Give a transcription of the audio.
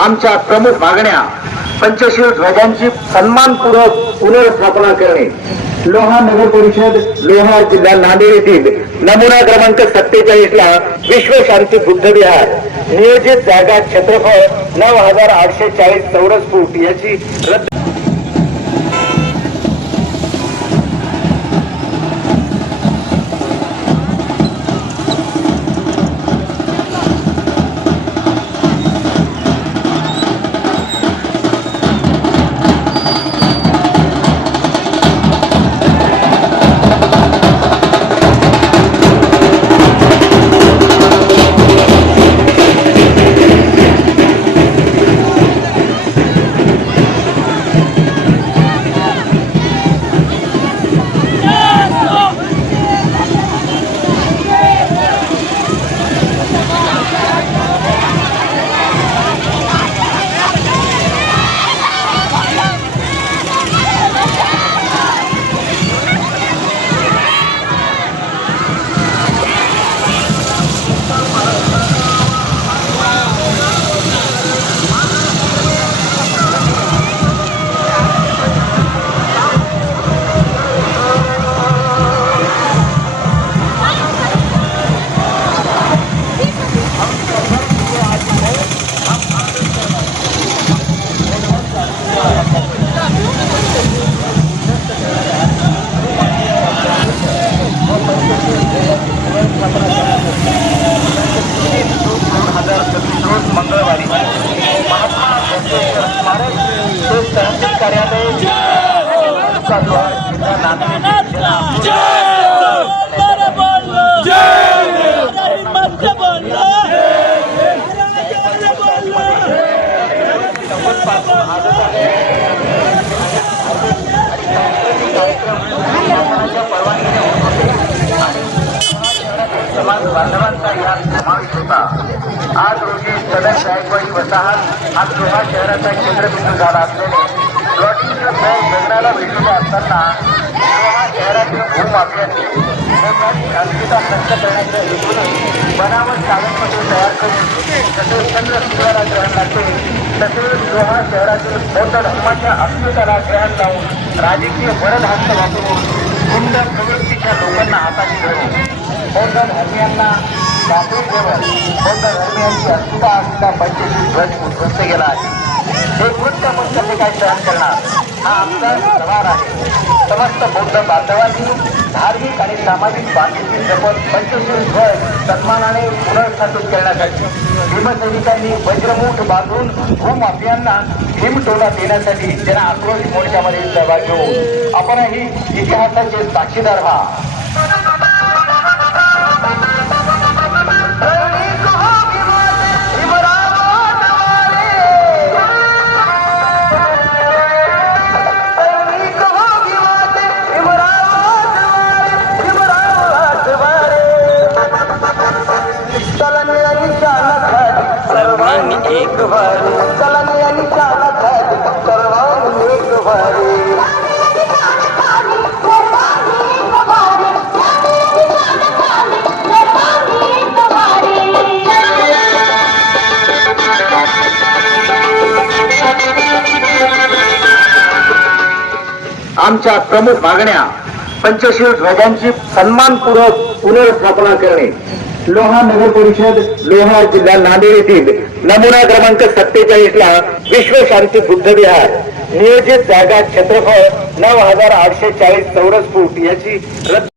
आमच्या प्रमुख मागण्या पंचशील ध्वजांची सन्मानपूर्वक पुनर्स्थापना करणे, लोहा नगर परिषद लोहा जिल्हा नांदेड येथील नमुना क्रमांक 47 ला विश्व शांती बुद्ध विहार नियोजित जागा क्षेत्रफळ 9840 चौरस फूट याची रद्द मंगळवारी महात्मा बसवेश्वर स्मारक तहसील कार्यालय समाज बांधवांचा यात समावेश होता। आज रोजी सदर जायकवाडी वसाहत हा लोहा शहराचा केंद्रबिंदू झाला असल्याने प्लॉटिंगचे फळ जगण्याला भेटले असताना लोहा शहरातील भूमाफियांनी अस्मिता नष्ट करण्याच्या हेतूने बनावट कागदपत्रे तयार करून तसेच चंद्र सूर्याला ग्रहण लागते तसेच लोहा शहरातील बौद्ध धर्माच्या अस्मिताला ग्रहण लावून राजकीय बरड हस्त वापरून गुंड प्रवृत्तीच्या लोकांना हाताशी धरून बौद्ध धर्मियांना साखळी देऊन बौद्ध धर्मियांची अस्मिता असलेला पंचशील ध्वज उद्ध्वस्त केला आहे। हे कृत्य कसे काय सहन करणार हा आमचा सवाल आहे। समस्त बौद्ध बांधवांनी धार्मिक आणि सामाजिक बांधिलकी जपत पंचशील ध्वज सन्मानाने पुनर्स्थापित करण्यासाठी भीमसैनिकांनी वज्रमूठ बांधून भूमाफियांना भीमटोला देण्यासाठी त्यांना आक्रोश मोर्चामध्ये सहभाग घेऊन आपणही इतिहासाचे साक्षीदार व्हा। एक बार चलने आणि चालत सर्वांनी एक बार आमच्या प्रमुख मागण्या पंचशील ध्वजांची सन्मानपूर्वक पुनर्स्थापना करणे, लोहा नगर परिषद लोहा जिल्हा नांदेड येथील नमुना क्रमांक 47 ला विश्व शांती बुद्ध विहार नियोजित जागा क्षेत्रफळ 9840 चौरस फूट याची रद्द